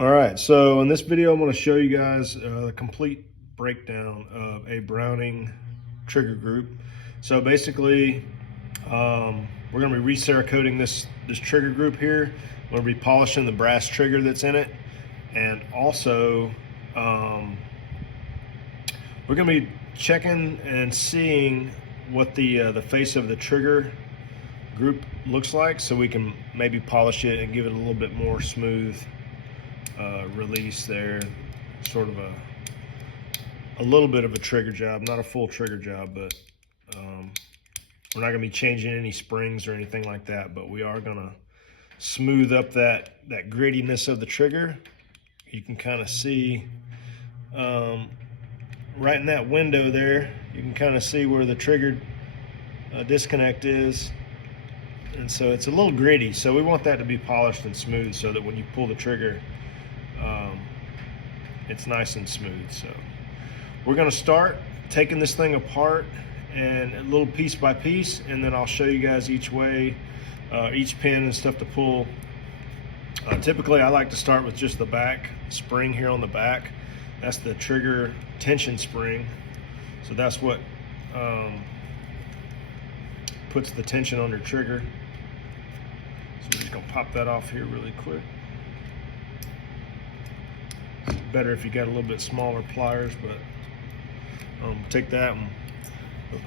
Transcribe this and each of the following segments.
All right, so in this video, I'm going to show you guys the complete breakdown of a Browning trigger group. So basically, we're going to be re-Cerakoting this trigger group here. We're going to be polishing the brass trigger that's in it, and also we're going to be checking and seeing what the face of the trigger group looks like, so we can maybe polish it and give it a little bit more smooth release there, sort of a little bit of a trigger job, not a full trigger job, but we're not going to be changing any springs or anything like that, but we are going to smooth up that grittiness of the trigger. You can kind of see right in that window there, you can kind of see where the trigger disconnect is, and so it's a little gritty, so we want that to be polished and smooth so that when you pull the trigger, it's nice and smooth. So we're going to start taking this thing apart and a little piece by piece, and then I'll show you guys each way, each pin and stuff to pull. Typically I like to start with just the back spring here on the back. That's the trigger tension spring, so that's what puts the tension on your trigger. So we're just going to pop that off here really quick. Better if you got a little bit smaller pliers, but take that. And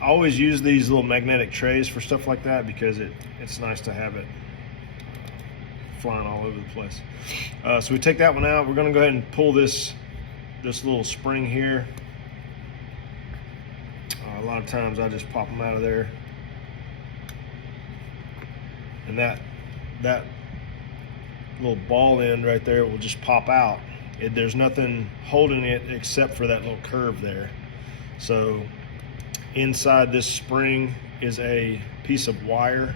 I always use these little magnetic trays for stuff like that because it's nice to have it flying all over the place. So we take that one out. We're going to go ahead and pull this little spring here. A lot of times I just pop them out of there, and that little ball end right there will just pop out. There's nothing holding it except for that little curve there. So inside this spring is a piece of wire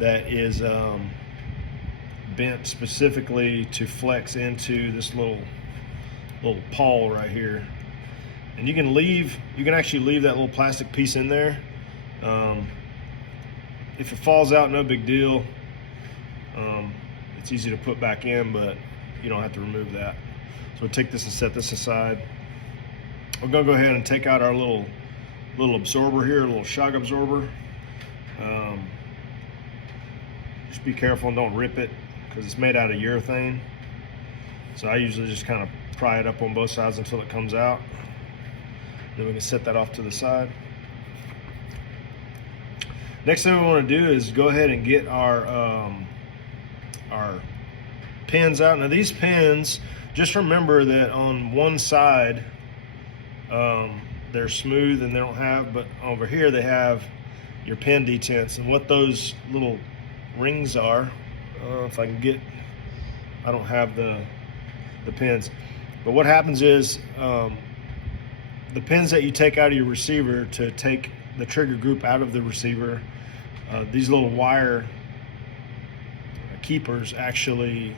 that is bent specifically to flex into this little pawl right here. And you can actually leave that little plastic piece in there. If it falls out, no big deal. It's easy to put back in, but you don't have to remove that. So we'll take this and set this aside. We're gonna go ahead and take out our little absorber here, a little shock absorber. Just be careful and don't rip it because it's made out of urethane. So I usually just kind of pry it up on both sides until it comes out. Then we can set that off to the side. Next thing we want to do is go ahead and get our pins out. Now these pins, just remember that on one side they're smooth and they don't have, but over here they have your pin detents. And what those little rings are, if I can get, I don't have the pins, but what happens is the pins that you take out of your receiver to take the trigger group out of the receiver, these little wire keepers actually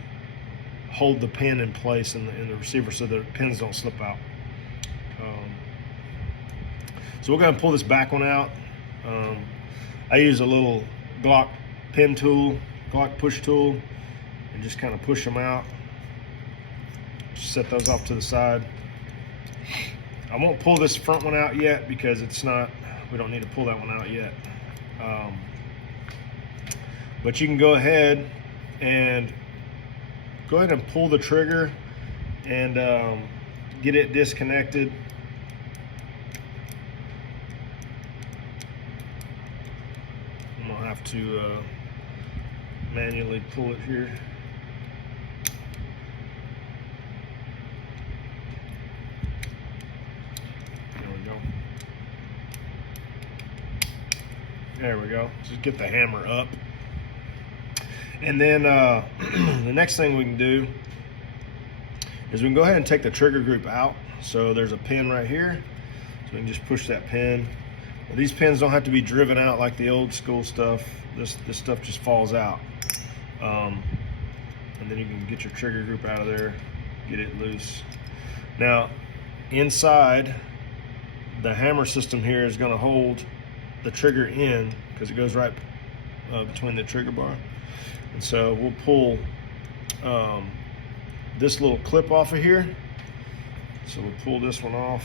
hold the pin in place in the receiver so the pins don't slip out. So we're going to pull this back one out. I use a little Glock pin tool, Glock push tool, and just kind of push them out. Just set those off to the side. I won't pull this front one out yet because we don't need to pull that one out yet. But you can go ahead and pull the trigger and get it disconnected. I'm gonna have to manually pull it here. There we go. Just get the hammer up. And then the next thing we can do is we can go ahead and take the trigger group out. So there's a pin right here. So we can just push that pin. Now, these pins don't have to be driven out like the old school stuff. This stuff just falls out. And then you can get your trigger group out of there, get it loose. Now, inside, the hammer system here is going to hold the trigger in because it goes right between the trigger bar. And so we'll pull this little clip off of here. So we'll pull this one off.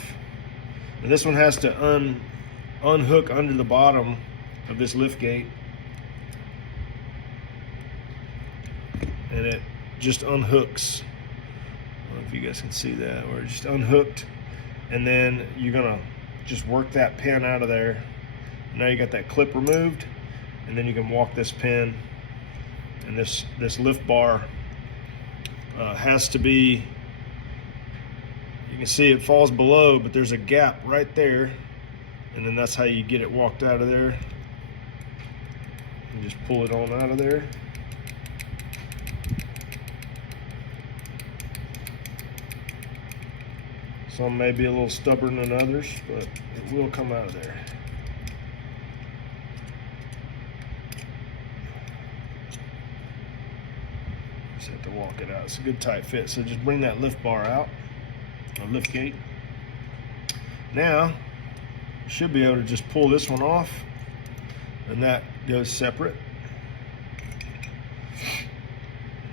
And this one has to unhook under the bottom of this lift gate. And it just unhooks. I don't know if you guys can see that, where it's just unhooked. And then you're gonna just work that pin out of there. Now you got that clip removed, and then you can walk this pin. And this lift bar has to be, you can see it falls below, but there's a gap right there, and then that's how you get it walked out of there. And just pull it on out of there. Some may be a little stubborn than others, but it will come out of there. Just have to walk it out. It's a good tight fit. So just bring that lift bar out, or lift gate. Now, you should be able to just pull this one off, and that goes separate.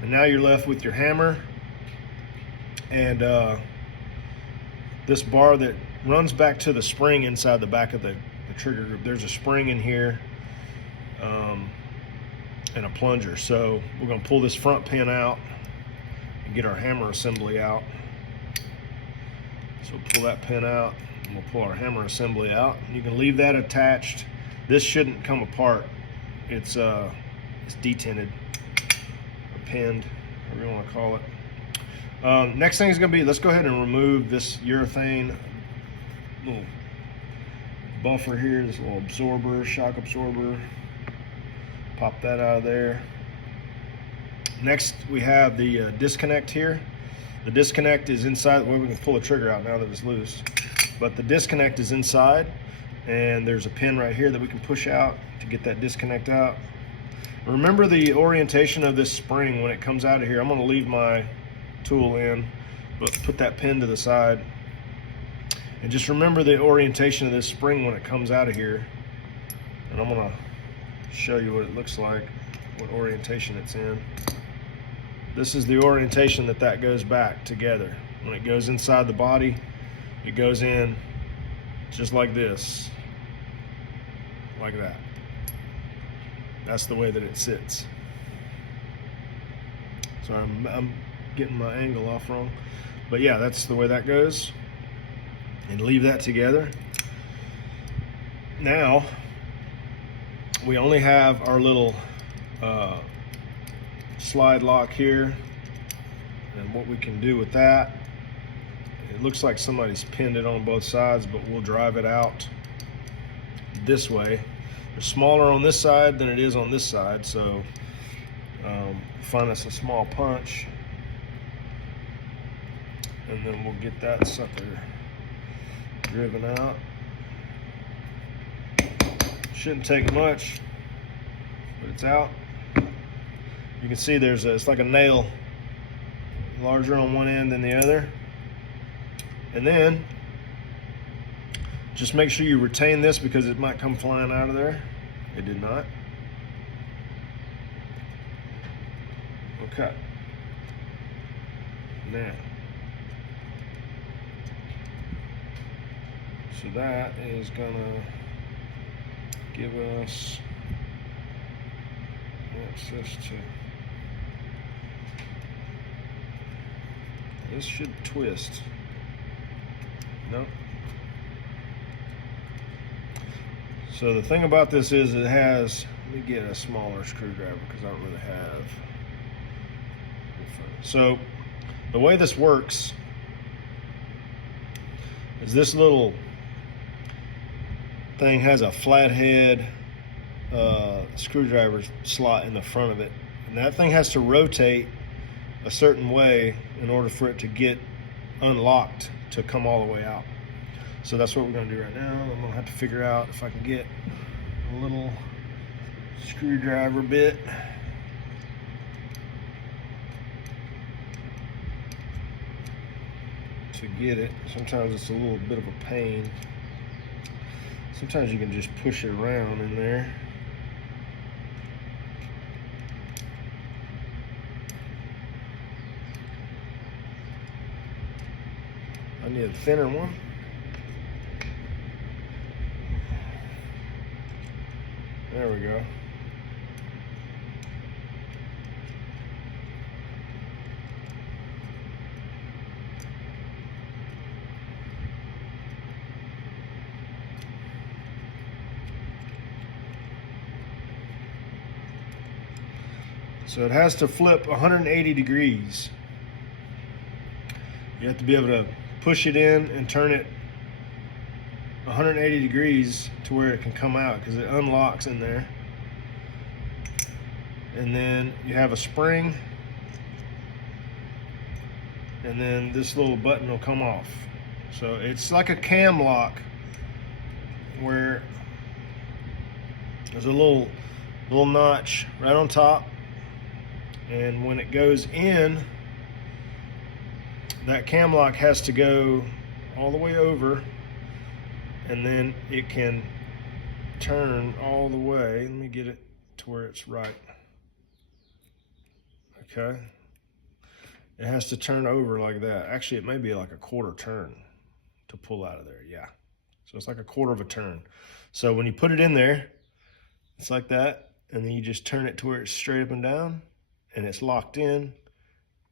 And now you're left with your hammer and this bar that runs back to the spring inside the back of the trigger group. There's a spring in here and a plunger. So we're going to pull this front pin out and get our hammer assembly out. So pull that pin out, and we'll pull our hammer assembly out. You can leave that attached. This shouldn't come apart. It's detented or pinned, whatever you want to call it. Next thing is going to be, let's go ahead and remove this urethane little buffer here, this little absorber, shock absorber. Pop that out of there. Next, we have the disconnect here. The disconnect is inside. Well, we can pull the trigger out now that it's loose, but the disconnect is inside, and there's a pin right here that we can push out to get that disconnect out. Remember the orientation of this spring when it comes out of here. I'm going to leave my tool in, but put that pin to the side, and just remember the orientation of this spring when it comes out of here. And I'm going to show you what it looks like, what orientation it's in. This is the orientation that goes back together. When it goes inside the body, it goes in just like this, like that. That's the way that it sits. Sorry, I'm getting my angle off wrong, but yeah, that's the way that goes. And leave that together. Now we only have our little slide lock here, and what we can do with that, it looks like somebody's pinned it on both sides, but we'll drive it out this way. It's smaller on this side than it is on this side, so find us a small punch, and then we'll get that sucker driven out. Shouldn't take much, but it's out. You can see it's like a nail, larger on one end than the other. And then just make sure you retain this because it might come flying out of there. It did not. Okay. Now, so that is gonna give us access to, this should twist. Nope. So the thing about this is it has, let me get a smaller screwdriver because I don't really have. So the way this works is this little thing has a flathead screwdriver slot in the front of it, and that thing has to rotate a certain way in order for it to get unlocked to come all the way out. So that's what we're going to do right now. I'm going to have to figure out if I can get a little screwdriver bit to get it. Sometimes it's a little bit of a pain. Sometimes you can just push it around in there. I need a thinner one. There we go. So it has to flip 180 degrees. You have to be able to push it in and turn it 180 degrees to where it can come out, because it unlocks in there. And then you have a spring, and then this little button will come off. So it's like a cam lock where there's a little notch right on top, and when it goes in, that cam lock has to go all the way over, and then it can turn all the way. Let me get it to where it's right. Okay. It has to turn over like that. Actually, it may be like a quarter turn to pull out of there. Yeah. So it's like a quarter of a turn. So when you put it in there, it's like that. And then you just turn it to where it's straight up and down, and it's locked in.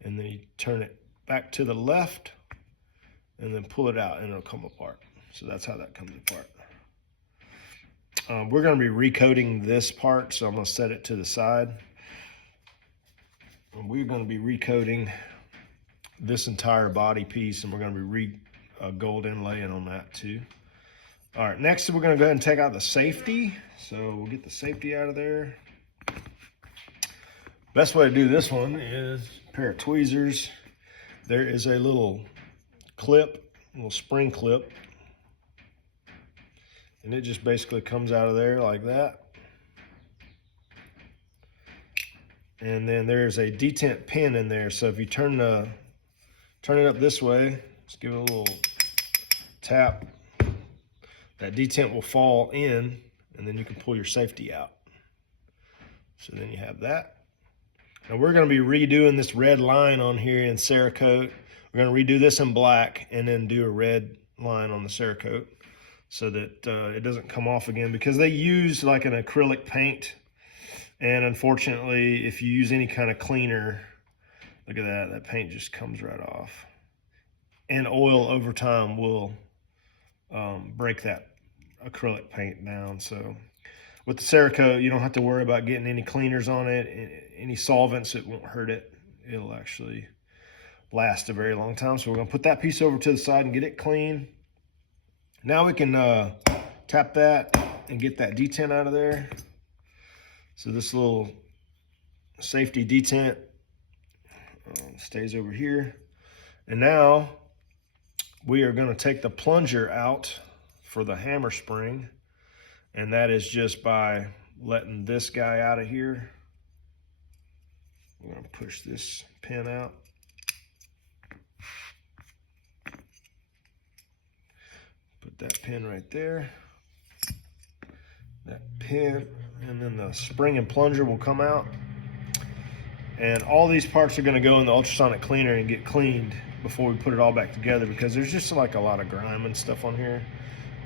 And then you turn it back to the left and then pull it out, and it'll come apart. So that's how that comes apart. We're going to be recoating this part, so I'm going to set it to the side. And we're going to be recoating this entire body piece, and we're going to be gold inlaying on that too. All right, next we're going to go ahead and take out the safety. So we'll get the safety out of there. Best way to do this one is a pair of tweezers. There is a little clip, a little spring clip, and it just basically comes out of there like that. And then there's a detent pin in there. So if you turn it up this way, just give it a little tap, that detent will fall in, and then you can pull your safety out. So then you have that. Now we're going to be redoing this red line on here in Cerakote. We're going to redo this in black and then do a red line on the Cerakote so that it doesn't come off again, because they use like an acrylic paint. And unfortunately, if you use any kind of cleaner, look at that, that paint just comes right off. And oil over time will break that acrylic paint down. So with the Cerakote, you don't have to worry about getting any cleaners on it, any solvents. It won't hurt it. It'll actually last a very long time. So we're going to put that piece over to the side and get it clean. Now we can tap that and get that detent out of there. So this little safety detent stays over here. And now we are going to take the plunger out for the hammer spring. And that is just by letting this guy out of here. We're going to push this pin out. Put that pin right there. That pin, and then the spring and plunger will come out. And all these parts are going to go in the ultrasonic cleaner and get cleaned before we put it all back together, because there's just like a lot of grime and stuff on here.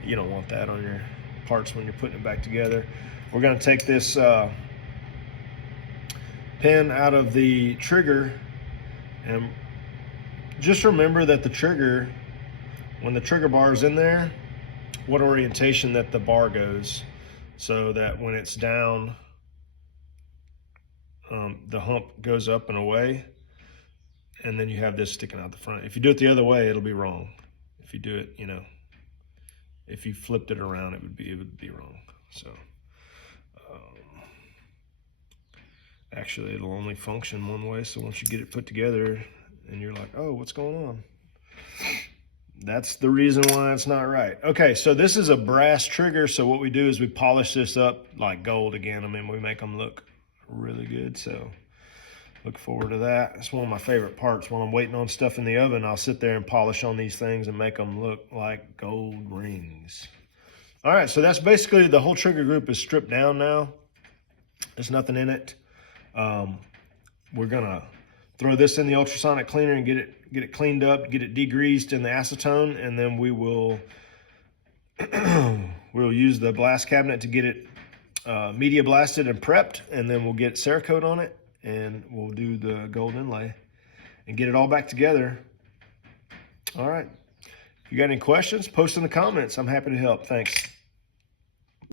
You don't want that on your parts when you're putting it back together. We're going to take this pin out of the trigger, and just remember that the trigger, when the trigger bar is in there, what orientation that the bar goes, so that when it's down, the hump goes up and away, and then you have this sticking out the front. If you do it the other way, it'll be wrong. If you do it, you know, if you flipped it around, it would be wrong. So actually it'll only function one way. So once you get it put together and you're like, oh, what's going on? That's the reason why it's not right. Okay, so this is a brass trigger. So what we do is we polish this up like gold again. I mean, we make them look really good. So look forward to that. It's one of my favorite parts. When I'm waiting on stuff in the oven, I'll sit there and polish on these things and make them look like gold rings. All right, so that's basically the whole trigger group is stripped down now. There's nothing in it. We're gonna throw this in the ultrasonic cleaner and get it cleaned up, get it degreased in the acetone, and then we will we'll use the blast cabinet to get it media blasted and prepped, and then we'll get Cerakote on it, and we'll do the gold inlay and get it all back together. All right. If you got any questions, post in the comments. I'm happy to help. Thanks.